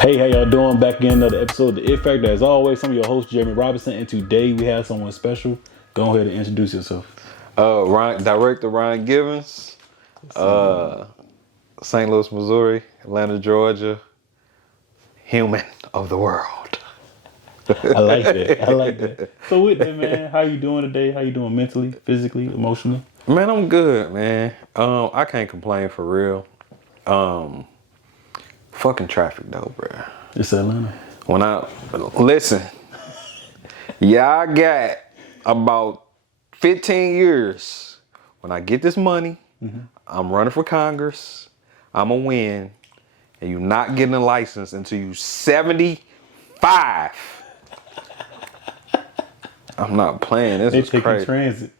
Hey, how y'all doing? Back again, another episode of The It Factor. As always, I'm your host, Jeremy Robinson, and today we have someone special. Go ahead and introduce yourself. Director Ryan Givins, St. Louis, Missouri, Atlanta, Georgia, human of the world. I like that. So with that, man, how you doing today? How you doing mentally, physically, emotionally? Man, I'm good, man. I can't complain for real. Fucking traffic though, bro. It's Atlanta. Listen, I got about 15 years. When I get this money, I'm running for Congress. I'm gonna win, and you're not getting a license until you 75. I'm not playing. This is crazy. Transit.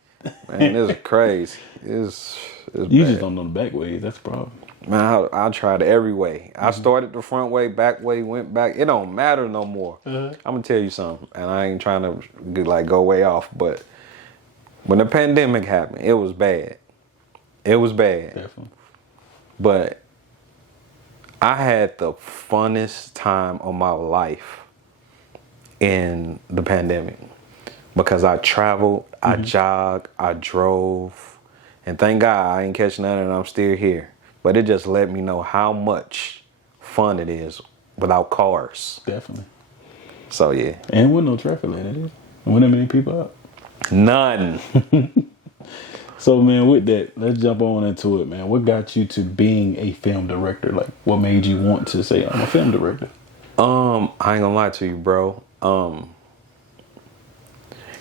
Man, this is crazy. It's You bad. just don't know the back ways. That's the problem. Man, I tried every way. I started the front way, back way, went back. It don't matter no more. I'm gonna tell you something, and I ain't trying to go way off, but when the pandemic happened, it was bad. It was bad. Definitely. But I had the funnest time of my life in the pandemic because I traveled, I jogged, I drove, and thank God I ain't catching none and I'm still here. But it just let me know how much fun it is without cars. Definitely. So yeah. And with no traffic like that, and with that many people out. None. So, man, with that, let's jump on into it, man. What got you to being a film director? Like, what made you want to say, I'm a film director? I ain't gonna lie to you, bro.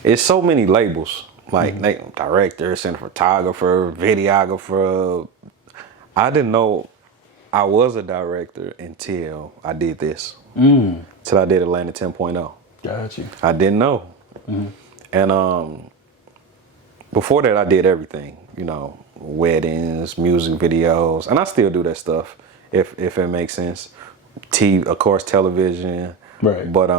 It's so many labels. Like director, cinematographer, videographer. I didn't know I was a director until I did this. Till I did Atlanta 10.0. Got you. I didn't know. And before that, I did everything. You know, weddings, music videos, and I still do that stuff if it makes sense. Of course, television. Right. But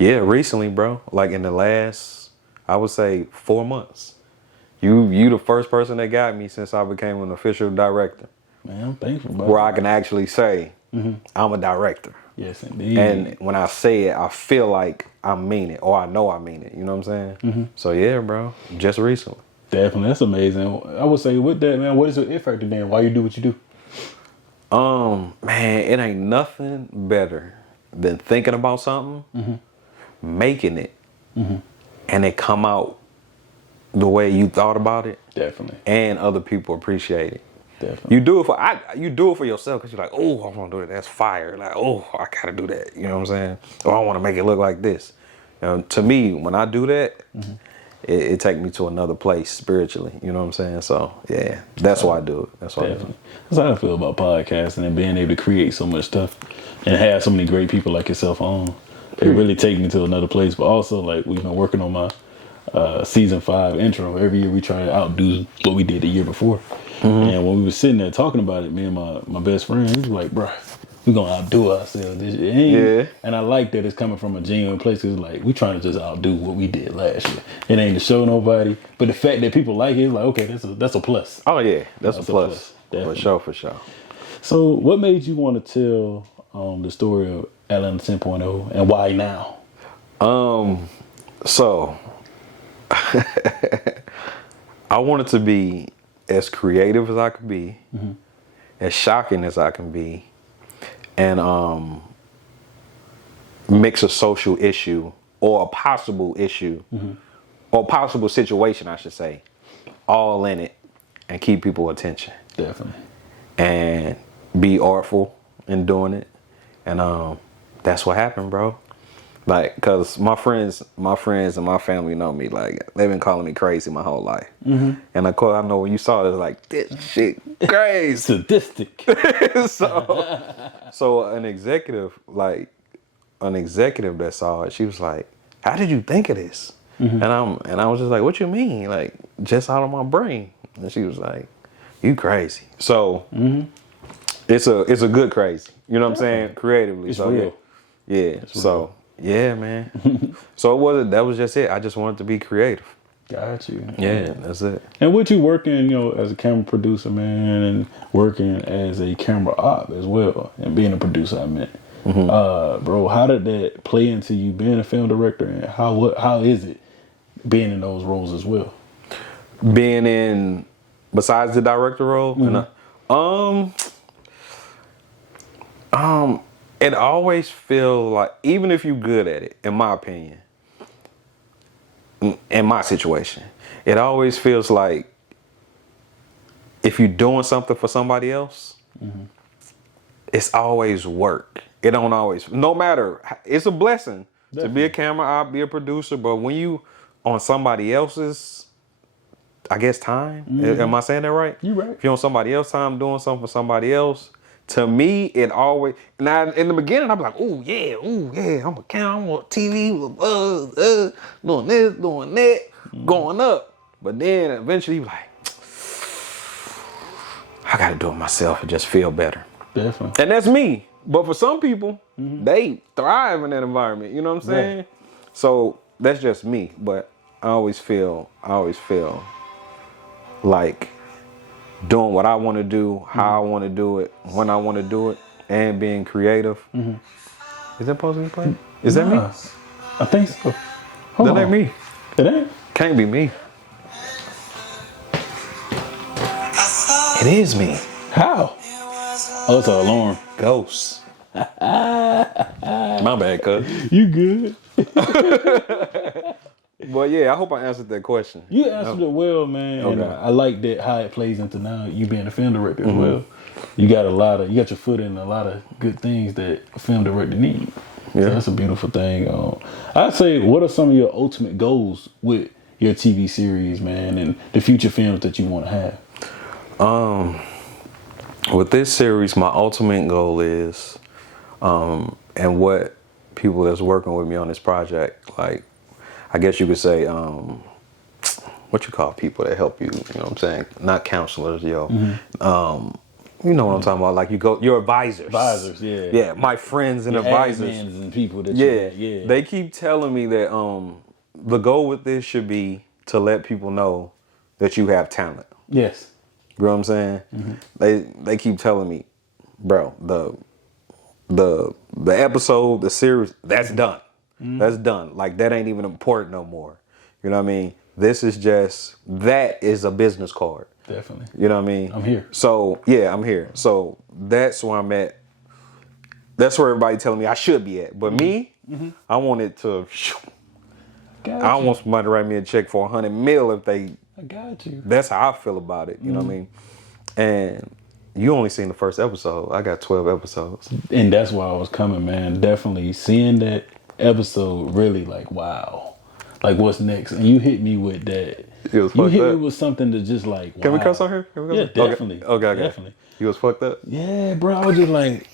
yeah, recently, bro. Like in the last, I would say 4 months. You the first person that got me since I became an official director. Man, I'm thankful, bro. Where I can actually say, I'm a director. Yes, indeed. And when I say it, I feel like I mean it, or I know I mean it. You know what I'm saying? So yeah, bro, just recently. Definitely, that's amazing. I would say with that, man, what is your it factor then? Why you do what you do? Man, it ain't nothing better than thinking about something, making it, and it come out the way you thought about it. Definitely. And other people appreciate it. Definitely. You do it for yourself because you're like, oh, I want to do it. That's fire. Like, oh, I gotta do that. You know what I'm saying? Or I want to make it look like this. To me, when I do that, it takes me to another place spiritually. You know what I'm saying? So yeah, that's why I do it. That's why Definitely. That's how I feel about podcasting and being able to create so much stuff and have so many great people like yourself on. It really takes me to another place. But also, like, we've been working on my season 5 intro. Every year we try to outdo what we did the year before. And when we were sitting there talking about it, me and my best friend, he was like, bro, we're going to outdo ourselves this year. Yeah. And I like that it's coming from a genuine place. Because, like, we trying to just outdo what we did last year. It ain't to show nobody. But the fact that people like it, it's like, okay, that's a plus. Oh yeah, that's a plus. Definitely. For sure. So what made you want to tell the story of Atlanta 10.0 and why now? So I wanted to be as creative as I could be, as shocking as I can be, and mix a social issue or a possible issue or possible situation, I should say, all in it and keep people attention. Definitely. And be artful in doing it. And that's what happened, bro. Like, cause my friends and my family know me. Like, they've been calling me crazy my whole life. And of course, I know when you saw it, it's like, this shit crazy. Sadistic. So an executive that saw it, she was like, how did you think of this? And I was just like, what you mean? Like, just out of my brain. And she was like, you crazy. So it's a good crazy. You know what I'm saying? Creatively. It's so real. Yeah. It's so real. yeah, man. So that was just it. I just wanted to be creative. Got you. Yeah, that's it. And with you working, as a camera producer, man, and working as a camera op as well, and being a producer, I meant, bro, how did that play into you being a film director, and how is it being in those roles as well? Being in, besides the director role, it always feels like, even if you're good at it, in my opinion, in my situation, it always feels like if you're doing something for somebody else, it's always work. It don't always, no matter, it's a blessing to be a camera op, be a producer, but when you on somebody else's, I guess, time, am I saying that right? You're right. If you're on somebody else's time doing something for somebody else, to me, it always, now in the beginning, I'm like, oh yeah, I'm a camera, I'm on TV, doing this, doing that, going up. But then eventually, you're like, I gotta do it myself and just feel better. Definitely. And that's me. But for some people, they thrive in that environment. You know what I'm saying? Right. So that's just me. But I always feel like doing what I want to do, how I want to do it, when I want to do it, and being creative. Is that supposed to be playing? Is that me? I think so. Hold That on. ain't me. It ain't? Can't be me. It is me. How? Oh, it's an alarm. Ghosts. My bad, cuz. You good? Well, yeah, I hope I answered that question. You answered it well, man. Okay. And I like that how it plays into now you being a film director as well. You got your foot in a lot of good things that a film director needs. Yeah. So that's a beautiful thing. I'd say, what are some of your ultimate goals with your TV series, man, and the future films that you want to have? With this series, my ultimate goal is, and what people that's working with me on this project, like, I guess you could say, what you call people that help you, you know what I'm saying? Not counselors, yo. You know what I'm talking about? Like your advisors. Advisors, yeah. Yeah, my friends and advisors. Admins and people that Yeah. They keep telling me that the goal with this should be to let people know that you have talent. Yes. You know what I'm saying? They keep telling me, bro, the episode, the series, that's done. That's done. Like, that ain't even important no more. You know what I mean? This is just, that is a business card. Definitely. You know what I mean? I'm here. So, yeah, I'm here. So, that's where I'm at. That's where everybody telling me I should be at. But me, I want it to, I want somebody to write me a check for $100 million if they, I got you. that's how I feel about it. You know what I mean? And you only seen the first episode. I got 12 episodes. And that's why I was coming, man. Definitely seeing that episode, really like, wow. Like, what's next? And you hit me with that. It was you fucked hit up. me with something to just like, wow. Can we cuss on here? Yeah, definitely. Okay. Definitely. You was fucked up? Yeah, bro. I was just like,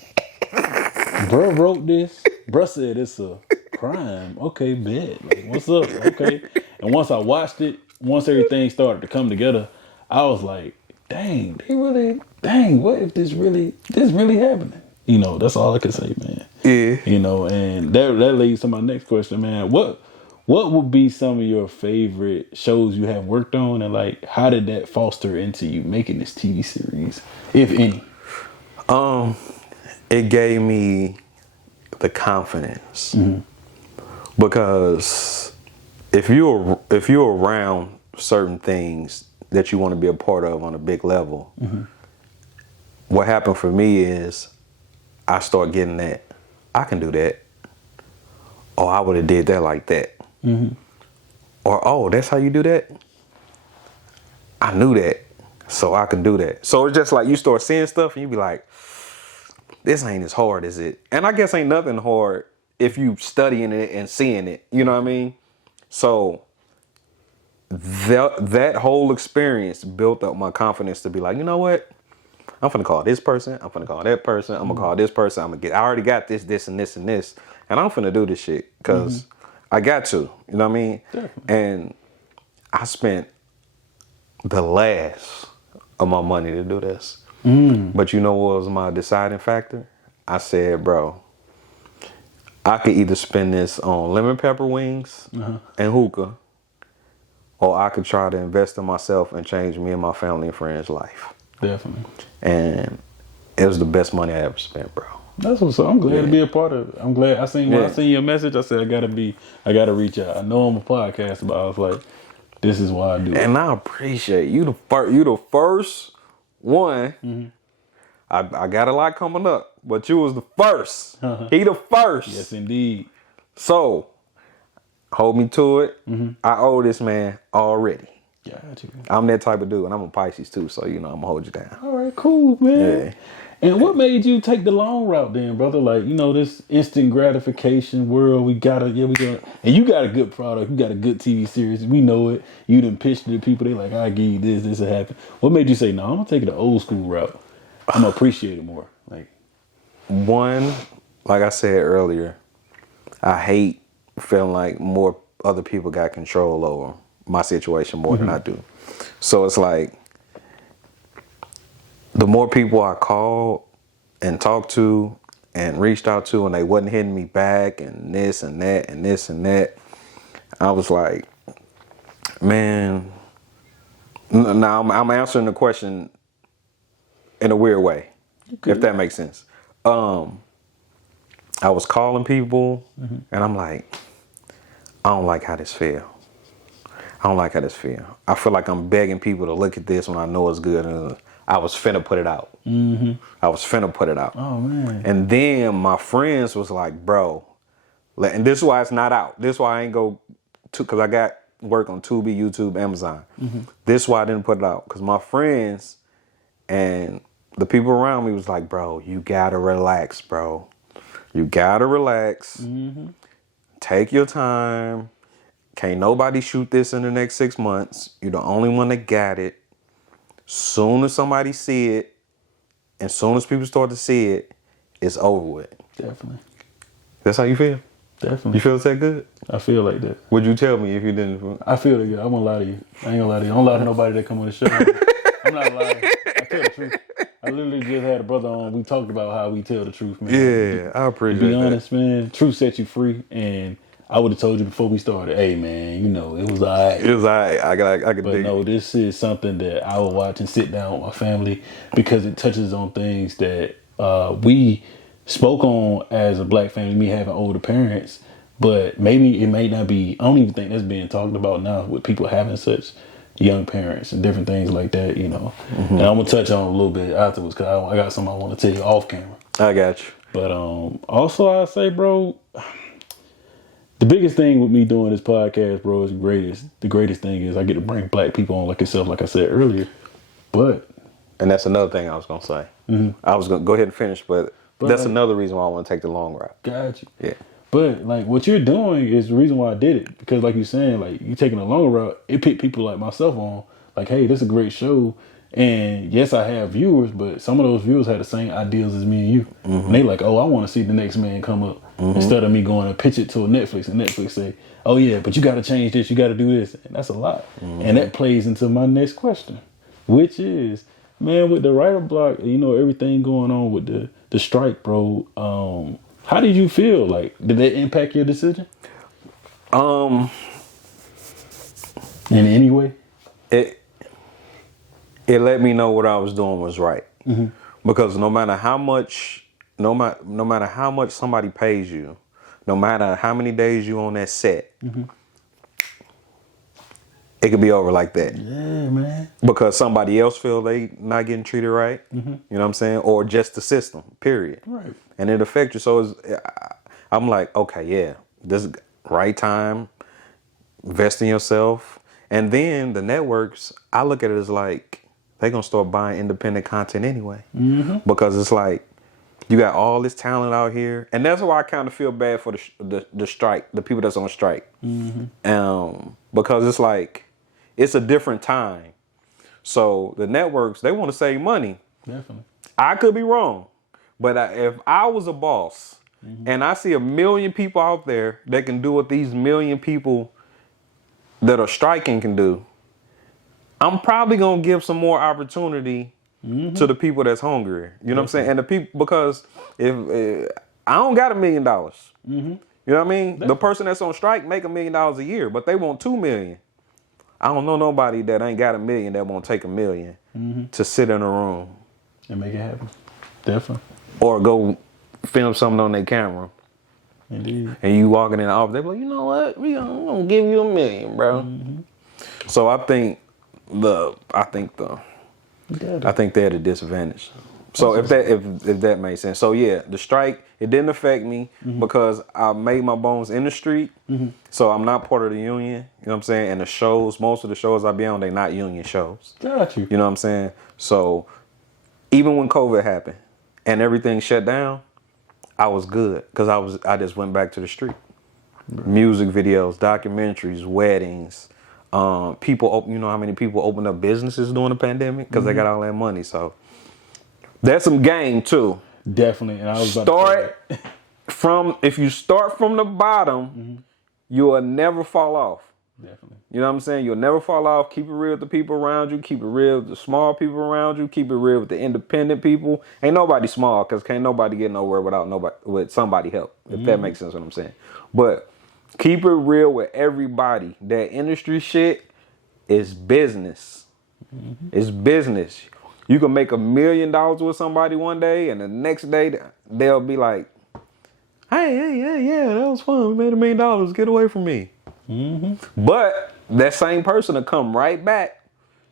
bro wrote this. Bro said it's a crime. Okay, bet. Like, what's up? Okay. And once I watched it, once everything started to come together, I was like, dang, what if this really happening? You know, that's all I can say, man. Yeah. You know, and that leads to my next question, man. What would be some of your favorite shows you have worked on, and like, how did that foster into you making this TV series, if any? It gave me the confidence because if you're around certain things that you want to be a part of on a big level, what happened for me is I start getting that I can do that, or I would have did that like that. Or, oh, that's how you do that? I knew that, so I can do that. So it's just like you start seeing stuff and you be like, this ain't as hard as it. And I guess ain't nothing hard if you studying it and seeing it. You know what I mean? So that whole experience built up my confidence to be like, you know what? I'm finna call this person. I'm finna call that person. I'm gonna call this person. I already got this, and this, and this. And I'm finna do this shit because I got to. You know what I mean? Definitely. And I spent the last of my money to do this. But you know what was my deciding factor? I said, bro, I could either spend this on lemon pepper wings and hookah, or I could try to invest in myself and change me and my family and friends' life. Definitely. And it was the best money I ever spent, bro. That's what's up. I'm glad to be a part of it. I'm glad. I seen when I seen your message. I said I gotta reach out. I know I'm a podcast, but I was like, this is why I do it. And I appreciate you. The first one. I got a lot coming up, but you was the first. He the first. Yes, indeed. So hold me to it. I owe this man already. Got you. I'm that type of dude, and I'm a Pisces too, so you know I'm gonna hold you down. All right, cool, man. Yeah. And what made you take the long route then, brother? Like, you know, this instant gratification world, we gotta, and you got a good product, you got a good TV series, we know it. You done pitched it to people, they like, I give you this will happen. What made you say, no, I'm gonna take it the old school route. I'm gonna appreciate it more. Like, one, like I said earlier, I hate feeling like more other people got control over my situation more than I do. So it's like, the more people I called and talked to and reached out to, and they wasn't hitting me back, and this and that and this and that, I was like, man. Now I'm answering the question in a weird way, if that makes sense. I was calling people, and I'm like, I don't like how this feel. I don't like how this feel. I feel like I'm begging people to look at this when I know it's good. And I was finna put it out. I was finna put it out. oh man. And then my friends was like, bro, and this is why it's not out. This is why I ain't go to, because I got work on Tubi, YouTube, Amazon. This is why I didn't put it out. Because my friends and the people around me was like, bro, you gotta relax, bro. You gotta relax. Take your time. Can't nobody shoot this in the next 6 months. You're the only one that got it. Soon as somebody see it, and soon as people start to see it, it's over with. Definitely. That's how you feel? Definitely. You feel that good? I feel like that. Would you tell me if you didn't? I feel that good. I won't lie to you. I ain't gonna lie to you. I don't lie to nobody that come on the show. I'm not lying. I tell the truth. I literally just had a brother on. We talked about how we tell the truth, man. Yeah, I appreciate To be that. honest, man, truth sets you free. And I would have told you before we started, hey, man, you know, it was all right. It was all right. I could But dig no, it. this is something that I will watch and sit down with my family because it touches on things that we spoke on as a black family, me having older parents. But maybe it may not be, I don't even think that's being talked about now with people having such young parents and different things like that, you know. And I'm going to touch on it a little bit afterwards because I got something I want to tell you off camera. I got you. But also I say, bro, the biggest thing with me doing this podcast, bro, is the greatest thing is I get to bring black people on like yourself, like I said earlier. But And that's another thing I was going to say. I was going to go ahead and finish, but that's like, another reason why I want to take the long route. got you. Yeah. But like what you're doing is the reason why I did it. Because like you're saying, like you taking a longer route, it picked people like myself on, like, hey, this is a great show. And yes, I have viewers, but some of those viewers had the same ideals as me and you. And they like, oh, I want to see the next man come up. Instead of me going to pitch it to a Netflix and Netflix say, oh yeah, but you got to change this, you got to do this. And that's a lot. And that plays into my next question, which is, man, with the writer block, you know, everything going on with the strike, bro. How did you feel? Like, did that impact your decision? In any way? It let me know what I was doing was right. Because no matter how much somebody pays you, no matter how many days you on that set, it could be over like that. Yeah, man. Because somebody else feel they not getting treated right. You know what I'm saying? Or just the system, period. Right. And it affects you. So I'm like, okay, yeah, this is right time, invest in yourself. And then the networks, I look at it as like, they're going to start buying independent content anyway. Because it's like, you got all this talent out here. And that's why I kind of feel bad for the strike, the people that's on strike. Because it's like, it's a different time. So the networks, they want to save money. Definitely. I could be wrong. But if I was a boss and I see 1 million people out there that can do what these 1 million people that are striking can do, I'm probably going to give some more opportunity to the people that's hungry. You know what I'm saying? And the people, because if I don't got $1 million, you know what I mean? The person that's on strike make $1 million a year, but they want 2 million. I don't know nobody that ain't got $1 million that won't take $1 million to sit in a room And make it happen. Definitely. or go film something on their camera. Indeed. And you walking in the office, they be like, you know what? I'm gonna give you $1 million, bro. So I think they're at a disadvantage. So if that makes sense. So yeah, the strike, it didn't affect me because I made my bones in the street. So I'm not part of the union. You know what I'm saying? And the shows, most of the shows I be on, they not union shows. Got you. You know what I'm saying? So even when COVID happened and everything shut down, I was good because I just went back to the street. Music videos, documentaries, weddings. People, you know how many people opened up businesses during the pandemic because they got all that money. So that's some game too. Definitely. And I was about to say If you start from the bottom, you will never fall off. definitely. You know what I'm saying? You'll never fall off. Keep it real with the people around you. Keep it real with the small people around you. Keep it real with the independent people. Ain't nobody small because can't nobody get nowhere with somebody help. If that makes sense what I'm saying. But keep it real with everybody. That industry shit is business. It's business. You can make $1 million with somebody one day and the next day they'll be like, hey, yeah, that was fun. We made $1 million. Get away from me. But that same person will come right back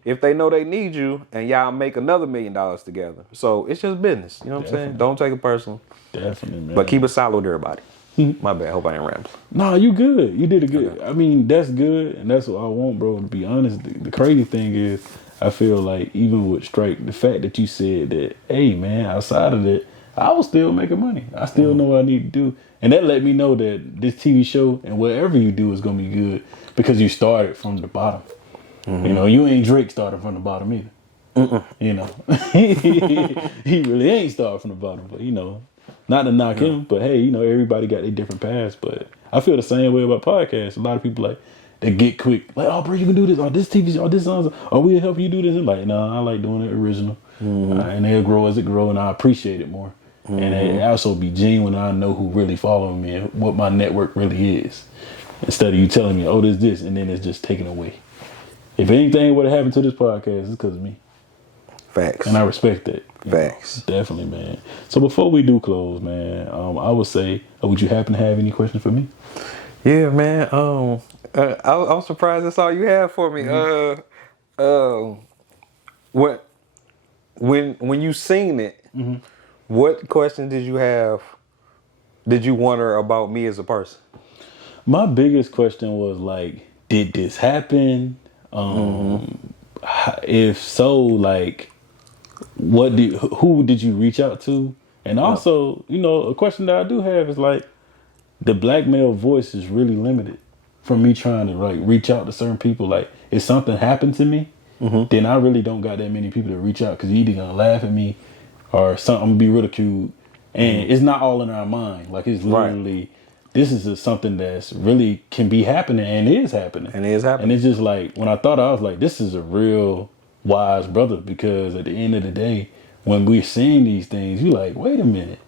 if they know they need you and y'all make another $1 million together. So it's just business. You know what I'm saying? Don't take it personal. Definitely, man. But keep it solid with everybody. My bad. Hope I ain't rambling. No, you good. You did it good. Okay. I mean, that's good, and that's what I want, bro. To be honest, the crazy thing is, I feel like even with Strike, the fact that you said that, hey, man, outside of that, I was still making money. I still know what I need to do. And that let me know that this TV show and whatever you do is going to be good because you started from the bottom. You know, you ain't Drake starting from the bottom either. You know, he really ain't starting from the bottom, but you know, not to knock him, but hey, you know, everybody got their different paths. But I feel the same way about podcasts. A lot of people like, they get quick, like, oh, bro, you can do this, or this TV show, or this song, or we'll help you do this. And like, nah, I like doing it original. And they'll grow as it grow, and I appreciate it more. And it also be genuine. I know who really following me and what my network really is. Instead of you telling me, oh, this, and then it's just taken away. If anything would have happened to this podcast, it's because of me. Facts. And I respect that. Facts. Know, definitely, man. So before we do close, man, I would say, would you happen to have any questions for me? Yeah, man. I was surprised that's all you have for me. When you seen it, what question did you have? Did you wonder about me as a person? My biggest question was like, did this happen? If so, like, who did you reach out to? And also, you know, a question that I do have is like, the black male voice is really limited from me trying to like reach out to certain people. Like, if something happened to me, then I really don't got that many people to reach out because you're either gonna laugh at me or something, I'm gonna be ridiculed. And it's not all in our mind. Like, it's literally, this is something that's really can be happening and is happening. And it is happening. And it's just like, when I thought, I was like, this is a real wise brother, because at the end of the day, when we're seeing these things, you're like, wait a minute.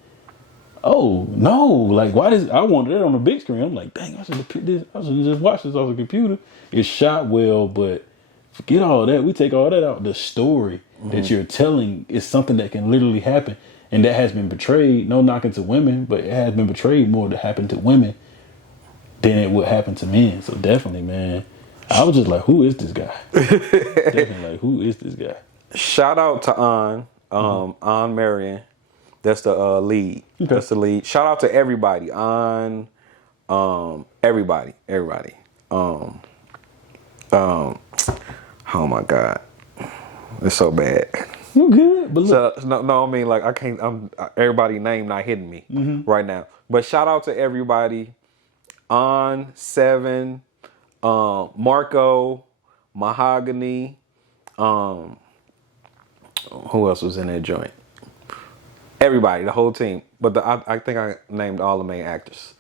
Oh, no. Like, why does, I wanted it on the big screen. I'm like, dang, I should have picked this. I should have just watched this off the computer. It's shot well, but forget all that. We take all that out. The story that you're telling is something that can literally happen. And that has been portrayed, no knocking to women, but it has been portrayed more to happen to women than it would happen to men. So definitely, man, I was just like, who is this guy? Definitely like, who is this guy? Shout out to An Marion. That's the lead. Okay. That's the lead. Shout out to everybody. Everybody. Oh my God. It's so bad. You good? But look. So, no, I mean, like, I can't, everybody name not hitting me right now. But shout out to everybody. On Seven, Marco, Mahogany, who else was in that joint? Everybody, the whole team. But I think I named all the main actors.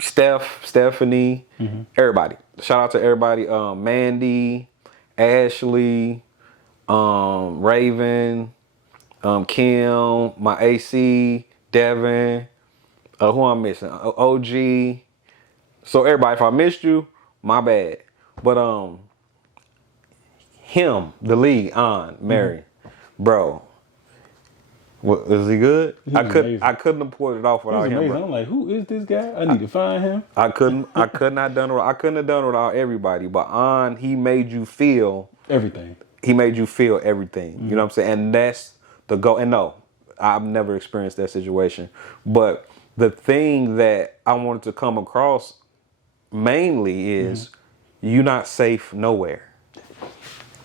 Stephanie, everybody. Shout out to everybody. Mandy, Ashley, Raven, Kim, my AC, Devin, who I'm missing? OG. So everybody, if I missed you, my bad. But him, the lead on Mary, bro. What, is he good? I couldn't have pulled it off without him, amazing. bro. I'm like, who is this guy? I need to find him. I couldn't have done it without everybody. But he made you feel Everything. He made you feel everything. You know what I'm saying? And that's the goal. And no, I've never experienced that situation. But the thing that I wanted to come across mainly is you're not safe nowhere.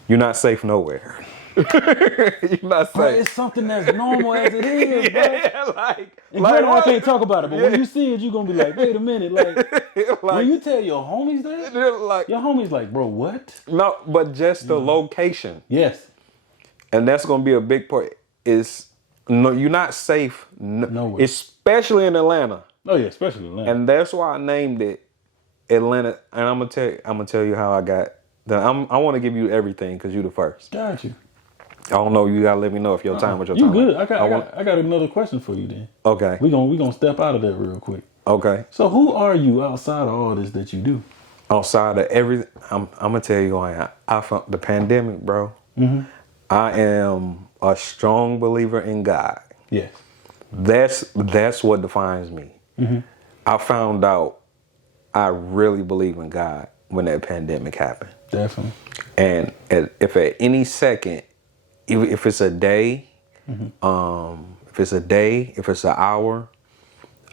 You're not safe nowhere. You're not safe. Bro, it's something that's normal as it is, bro. Yeah, like I can't talk about it, but when you see it, you're gonna be like, wait a minute, like when you tell your homies that, your homies like, bro, what? No, but just the location. Yes. And that's gonna be a big part. Is no, you're not safe nowhere, especially in Atlanta. Oh yeah, especially Atlanta. And that's why I named it Atlanta. And I'm gonna tell you how I got. I want to give you everything because you're the first. Got you. I don't know. You gotta let me know if your time with your time. You good? I got another question for you then. Okay. We gonna step out of that real quick. Okay. So who are you outside of all this that you do? Outside of everything, I'm gonna tell you who I am. I found the pandemic, bro. Mm-hmm. I am a strong believer in God. Yes. That's what defines me. Mm-hmm. I found out I really believe in God when that pandemic happened. Definitely. And if at any second, if it's a day, if it's an hour,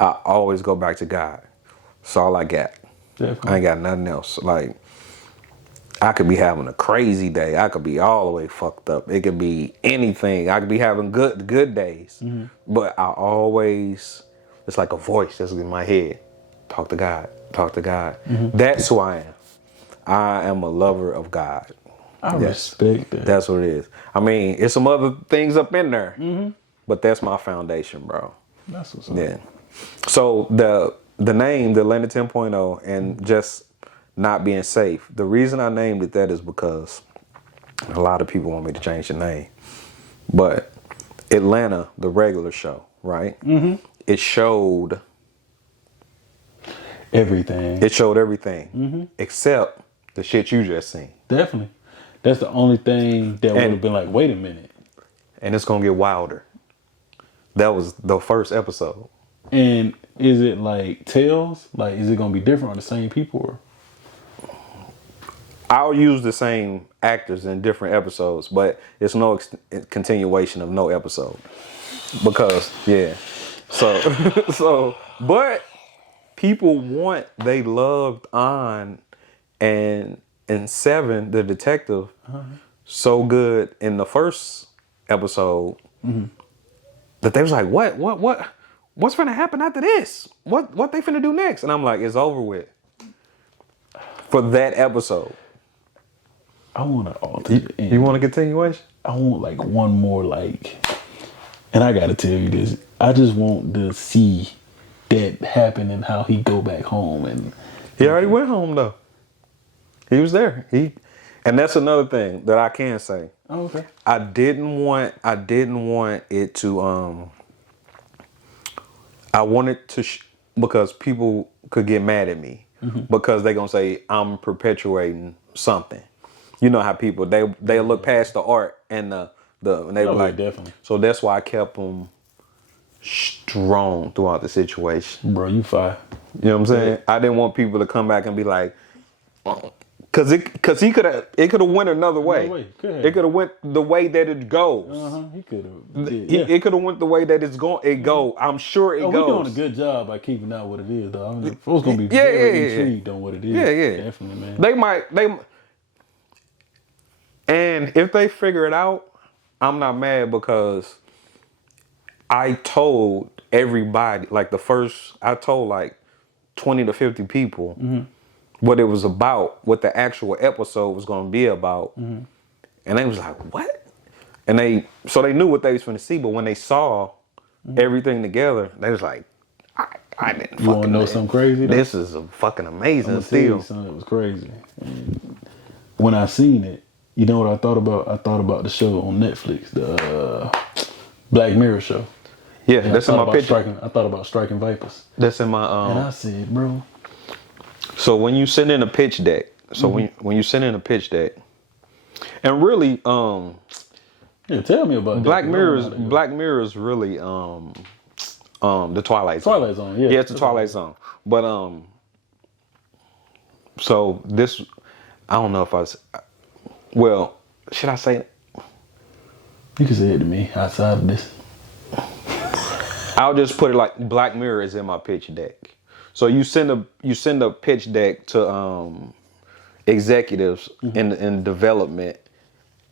I always go back to God. That's all I got. Definitely. I ain't got nothing else. Like, I could be having a crazy day. I could be all the way fucked up. It could be anything. I could be having good days. Mm-hmm. But I always, it's like a voice that's in my head. Talk to God. Talk to God. Mm-hmm. That's who I am. I am a lover of God. I respect that. That's what it is. I mean, it's some other things up in there, but that's my foundation, bro. That's what's up. Yeah. So the name, the Atlanta 10.0, and just not being safe. The reason I named it that is because a lot of people want me to change the name, but Atlanta, the regular show, right? Mm-hmm. It showed everything. It showed everything except the shit you just seen. Definitely. That's the only thing that would have been like, wait a minute. And it's going to get wilder. That was the first episode. And is it like Tales? Like, is it going to be different or the same people? Or? I'll use the same actors in different episodes, but it's no continuation of no episode. Because, yeah. So, but people they loved On and 7, the detective, so good in the first episode that they was like, what's gonna happen after this? What they finna do next? And I'm like, it's over with. For that episode. I want to alter it. You want a continuation? I want like one more and I gotta tell you this. I just want to see that happen and how he go back home. And he already went home though. He was there. And that's another thing that I can say. Oh, okay. I didn't want it to I wanted to because people could get mad at me because they gonna say I'm perpetuating something. You know how people they look past the art and and they were like, definitely. So that's why I kept them strong throughout the situation. Bro, you fire. You know what I'm saying? I didn't want people to come back and be like, cause it could have went another way. It could have went the way that it goes. He could have. It could have went the way that it's going. It go. I'm sure it goes. We're doing a good job by keeping out what it is, though. I mean, folks gonna be very intrigued on what it is. Yeah. Definitely, man. They might. And if they figure it out, I'm not mad because I told everybody, I told like 20 to 50 people what it was about, what the actual episode was going to be about. And they was like, what? And they knew what they was going to see, but when they saw everything together, they was like, I didn't fucking You want to know something crazy? This is a fucking amazing still. Something that was crazy. And when I seen it, you know what I thought about? I thought about the show on Netflix, the Black Mirror show. Yeah, and that's in my picture. I thought about Striking Vipers. That's in my... and I said, bro. So when you send in a pitch deck, when you send in a pitch deck, And really, Yeah, tell me about Black that. Mirror is really the Twilight Zone. Twilight Zone, yeah. Yeah, it's the Twilight Zone. But so this, I don't know if I was, well, should I say it? You can say it to me outside of this. I'll just put it like Black Mirror is in my pitch deck. So you send a pitch deck to executives in development,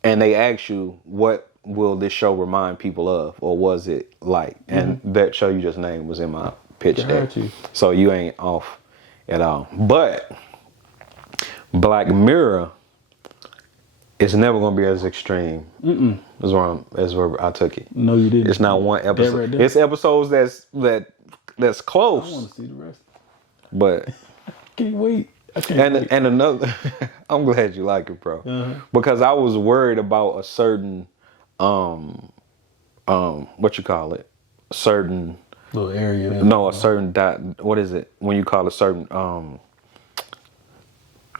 and they ask you, what will this show remind people of, or was it like? And that show you just named was in my pitch deck. So you ain't off at all. But Black Mirror is never gonna be as extreme. As where I took it. No, you didn't. It's not one episode. Right there. It's episodes that's close. I want to see the rest. But Can't wait. I can't wait. and another, I'm glad you like it, bro. Because I was worried about a certain, what you call it, certain Little area. There. no, a certain what is it when you call a certain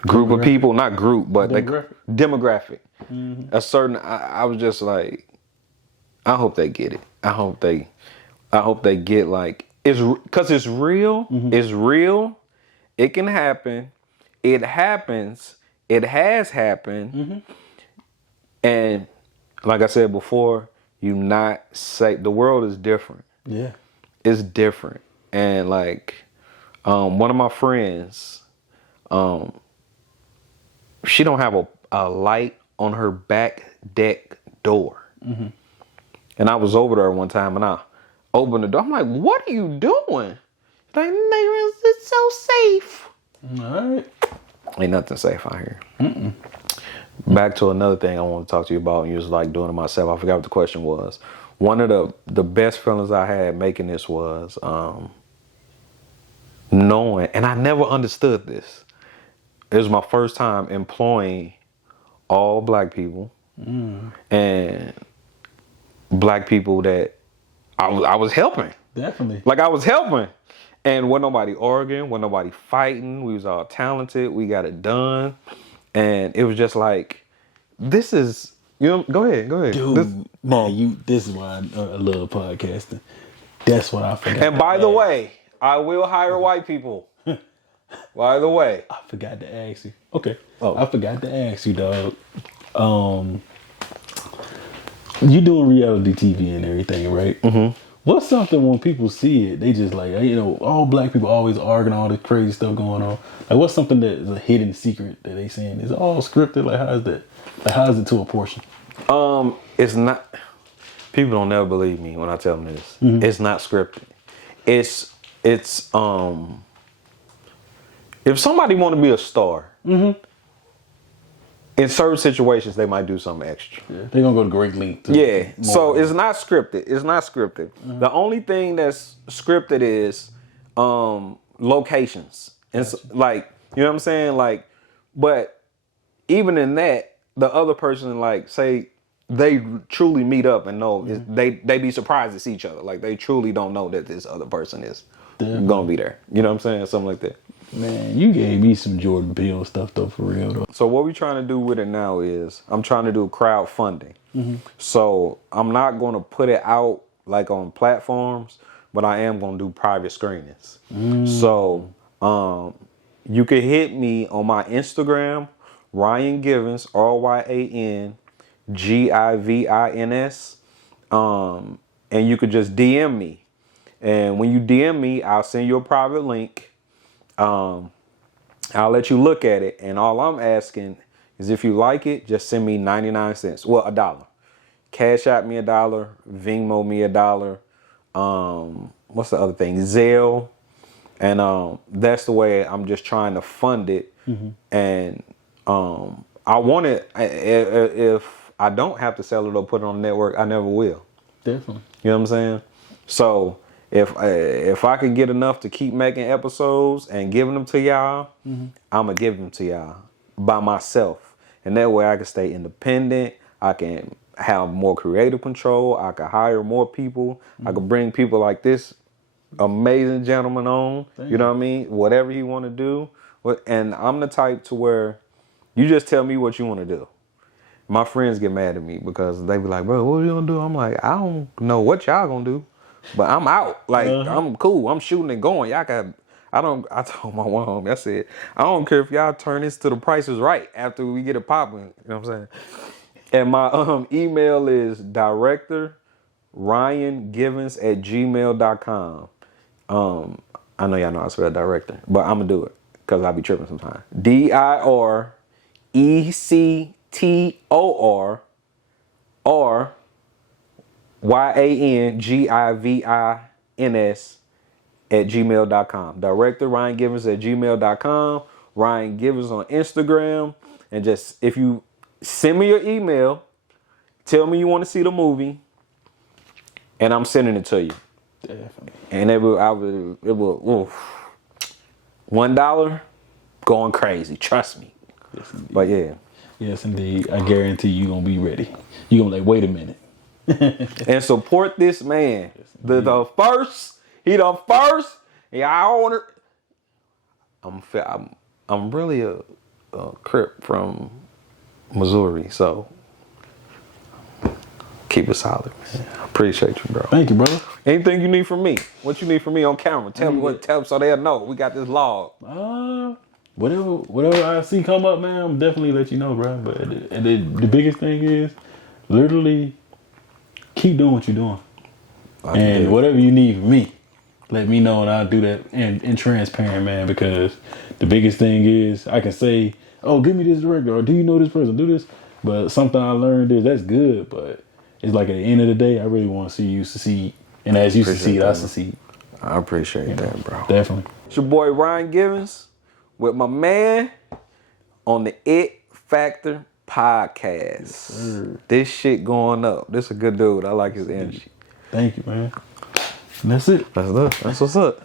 group of people, not group, but demographic. A certain, I was just like, I hope they get it. I hope they get like, it's because it's real. It's real. It can happen. It happens. It has happened. And like I said before, you not say, the world is different. Yeah. It's different. And like, one of my friends, she don't have a light on her back deck door. And I was over there one time and I opened the door. I'm like, what are you doing? She's like, neighbors, it's so safe. All right. Ain't nothing safe out here. Back to another thing I want to talk to you about, and you was like doing it myself. I forgot what the question was. One of the best feelings I had making this was knowing, and I never understood this. It was my first time employing all black people and black people that I was helping. Definitely. Like I was helping. And wasn't nobody arguing, wasn't nobody fighting. We was all talented. We got it done. And it was just like, this is, you know, go ahead. Dude, this is why I love podcasting. That's what I forgot. And by the way, I will hire white people. By the way. I forgot to ask you. Okay. Oh. I forgot to ask you, dog. You doing reality TV and everything, right? What's something when people see it, they just like, you know, all black people always arguing, all this crazy stuff going on. Like, what's something that is a hidden secret that they saying is all scripted? Like, how is that? Like, how is it to a portion? It's not. People don't never believe me when I tell them this. It's not scripted. It's if somebody want to be a star, in certain situations they might do something extra. Yeah, they're gonna go to great length. So it's not scripted. It's not scripted. The only thing that's scripted is locations. And like, you know what I'm saying? Like, but even in that, the other person, like, say they truly meet up and know they be surprised to see each other. Like, they truly don't know that this other person is gonna be there. You know what I'm saying? Something like that. Man, you gave me some Jordan Peele stuff though, for real though. So what we're trying to do with it now is I'm trying to do crowdfunding. So I'm not going to put it out like on platforms, but I am going to do private screenings. So you can hit me on my Instagram, Ryan Givins, RyanGivins, and you could just DM me. And when you DM me, I'll send you a private link. I'll let you look at it, and all I'm asking is if you like it, just send me 99 cents. Well, $1. Cash out me $1, Venmo me $1. What's the other thing? Zelle. And that's the way I'm just trying to fund it. And I want it, if I don't have to sell it or put it on the network, I never will. Definitely. You know what I'm saying? So if I can get enough to keep making episodes and giving them to y'all, I'm gonna give them to y'all by myself, and that way I can stay independent. I can have more creative control. I can hire more people. I can bring people like this amazing gentleman on. You know what I mean? Whatever you want to do, and I'm the type to where you just tell me what you want to do, My friends get mad at me because they be like, bro, what are you gonna do? I'm like, I don't know what y'all gonna do, but I'm out. Like, I'm cool. I'm shooting and going. Y'all got. I told my one homie, I said, I don't care if y'all turn this to the Price is Right after we get it popping. You know what I'm saying? And my email is director Ryan Givins at gmail.com. I know y'all know how to spell director, but I'm gonna do it because I be tripping sometimes. DIRECTOR or YANGIVINS at gmail.com. Director Ryan Givins at gmail.com. Ryan Givins on Instagram. And just, if you send me your email, tell me you want to see the movie, and I'm sending it to you. Definitely. And it will oof. $1 going crazy. Trust me. Yes, indeed. But yeah. Yes, indeed. I guarantee you gonna be ready. You gonna like, wait a minute. And support this man. The first. He the first. Yeah, I want it. I'm really a Crip from Missouri, so keep it solid, man. I appreciate you, bro. Thank you, brother. Anything you need from me? What you need from me on camera? Tell me so they'll know we got this log. Whatever I see come up, man, I'm definitely let you know, bro. But the biggest thing is literally keep doing what you're doing. And whatever you need from me, let me know and I'll do that in transparent, man, because the biggest thing is I can say, oh, give me this director, or do you know this person, do this. But something I learned is that's good, but it's like at the end of the day, I really want to see you succeed. And as you succeed, I succeed. I appreciate that, bro. Definitely. It's your boy Ryan Givins with my man on the It Factor podcast. This shit going up. This a good dude. I like his energy. Thank you, man. And that's it. That's what's up.